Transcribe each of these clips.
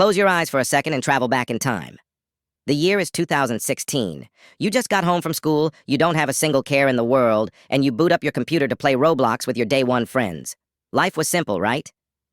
Close your eyes for a second and travel back in time. The year is 2016. You just got home from school, you don't have a single care in the world, and you boot up your computer to play Roblox with your day one friends. Life was simple, right?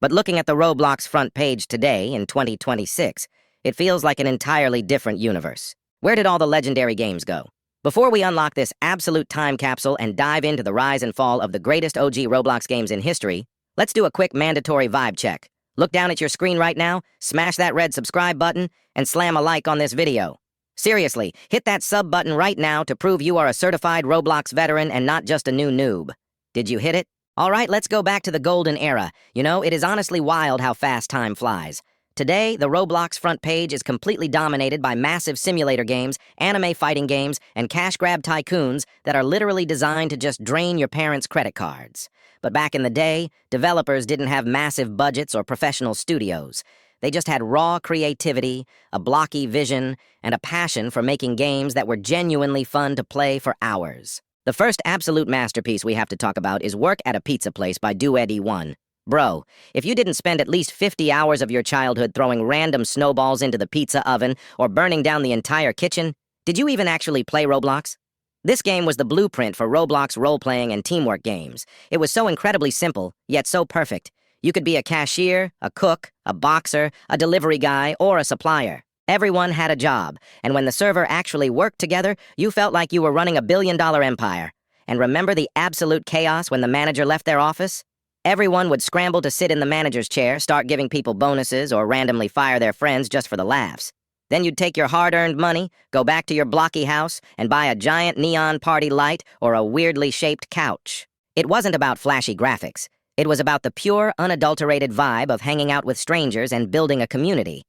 But looking at the Roblox front page today, in 2026, it feels like an entirely different universe. Where did all the legendary games go? Before we unlock this absolute time capsule and dive into the rise and fall of the greatest OG Roblox games in history, let's do a quick mandatory vibe check. Look down at your screen right now, smash that red subscribe button, and slam a like on this video. Seriously, hit that sub button right now to prove you are a certified Roblox veteran and not just a new noob. Did you hit it? All right, let's go back to the golden era. You know, it is honestly wild how fast time flies. Today, the Roblox front page is completely dominated by massive simulator games, anime fighting games, and cash grab tycoons that are literally designed to just drain your parents' credit cards. But back in the day, developers didn't have massive budgets or professional studios. They just had raw creativity, a blocky vision, and a passion for making games that were genuinely fun to play for hours. The first absolute masterpiece we have to talk about is Work at a Pizza Place by Do-Eddy1. Bro, if you didn't spend at least 50 hours of your childhood throwing random snowballs into the pizza oven or burning down the entire kitchen, did you even actually play Roblox? This game was the blueprint for Roblox role-playing and teamwork games. It was so incredibly simple, yet so perfect. You could be a cashier, a cook, a boxer, a delivery guy, or a supplier. Everyone had a job, and when the server actually worked together, you felt like you were running a billion-dollar empire. And remember the absolute chaos when the manager left their office? Everyone would scramble to sit in the manager's chair, start giving people bonuses, or randomly fire their friends just for the laughs. Then you'd take your hard-earned money, go back to your blocky house, and buy a giant neon party light or a weirdly shaped couch. It wasn't about flashy graphics. It was about the pure, unadulterated vibe of hanging out with strangers and building a community.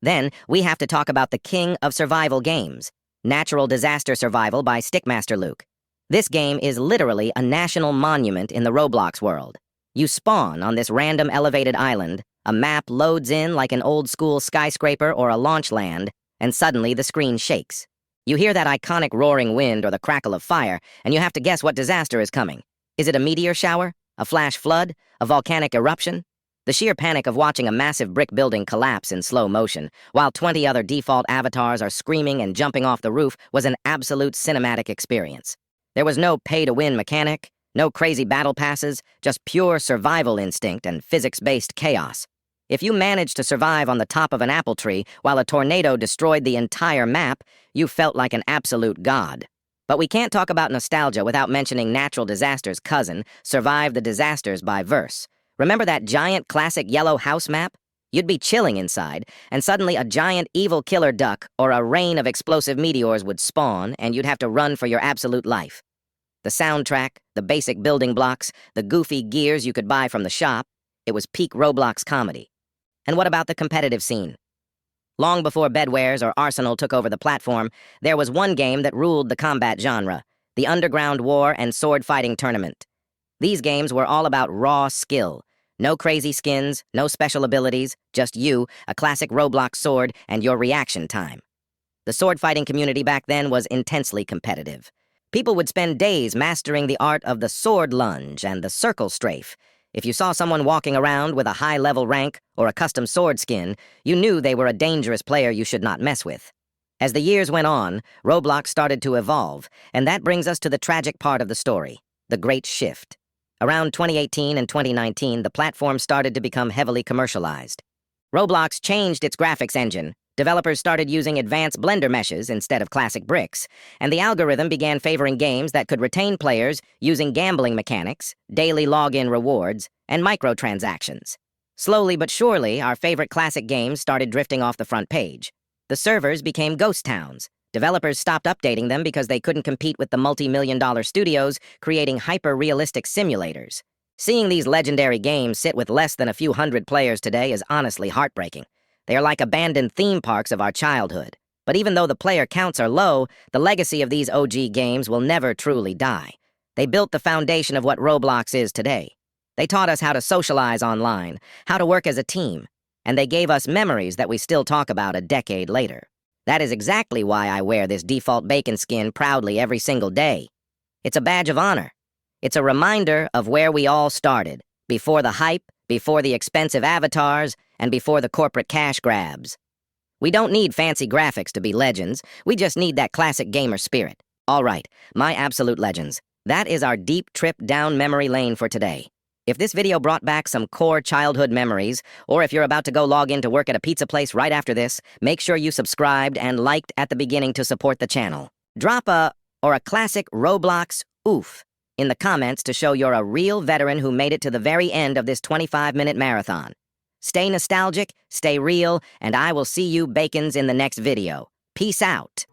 Then, we have to talk about the king of survival games, Natural Disaster Survival by Stickmaster Luke. This game is literally a national monument in the Roblox world. You spawn on this random elevated island, a map loads in like an old-school skyscraper or a launch land, and suddenly the screen shakes. You hear that iconic roaring wind or the crackle of fire, and you have to guess what disaster is coming. Is it a meteor shower? A flash flood? A volcanic eruption? The sheer panic of watching a massive brick building collapse in slow motion, while 20 other default avatars are screaming and jumping off the roof, was an absolute cinematic experience. There was no pay-to-win mechanic, no crazy battle passes, just pure survival instinct and physics-based chaos. If you managed to survive on the top of an apple tree while a tornado destroyed the entire map, you felt like an absolute god. But we can't talk about nostalgia without mentioning Natural Disaster's cousin, Survive the Disasters by Verse. Remember that giant classic yellow house map? You'd be chilling inside, and suddenly a giant evil killer duck or a rain of explosive meteors would spawn, and you'd have to run for your absolute life. The soundtrack, the basic building blocks, the goofy gears you could buy from the shop, it was peak Roblox comedy. And what about the competitive scene? Long before Bedwares or Arsenal took over the platform, there was one game that ruled the combat genre, the Underground War and Sword Fighting Tournament. These games were all about raw skill. No crazy skins, no special abilities, just you, a classic Roblox sword, and your reaction time. The sword fighting community back then was intensely competitive. People would spend days mastering the art of the sword lunge and the circle strafe. If you saw someone walking around with a high-level rank or a custom sword skin, you knew they were a dangerous player you should not mess with. As the years went on, Roblox started to evolve, and that brings us to the tragic part of the story, the Great Shift. Around 2018 and 2019, the platform started to become heavily commercialized. Roblox changed its graphics engine. Developers started using advanced Blender meshes instead of classic bricks, and the algorithm began favoring games that could retain players using gambling mechanics, daily login rewards, and microtransactions. Slowly but surely, our favorite classic games started drifting off the front page. The servers became ghost towns. Developers stopped updating them because they couldn't compete with the multi-million-dollar studios creating hyper-realistic simulators. Seeing these legendary games sit with less than a few hundred players today is honestly heartbreaking. They are like abandoned theme parks of our childhood. But even though the player counts are low, the legacy of these OG games will never truly die. They built the foundation of what Roblox is today. They taught us how to socialize online, how to work as a team, and they gave us memories that we still talk about a decade later. That is exactly why I wear this default bacon skin proudly every single day. It's a badge of honor. It's a reminder of where we all started, before the hype, before the expensive avatars, and before the corporate cash grabs. We don't need fancy graphics to be legends, we just need that classic gamer spirit. All right, my absolute legends. That is our deep trip down memory lane for today. If this video brought back some core childhood memories, or if you're about to go log in to work at a pizza place right after this, make sure you subscribed and liked at the beginning to support the channel. Drop a classic Roblox oof in the comments to show you're a real veteran who made it to the very end of this 25-minute marathon. Stay nostalgic, stay real, and I will see you bacons in the next video. Peace out.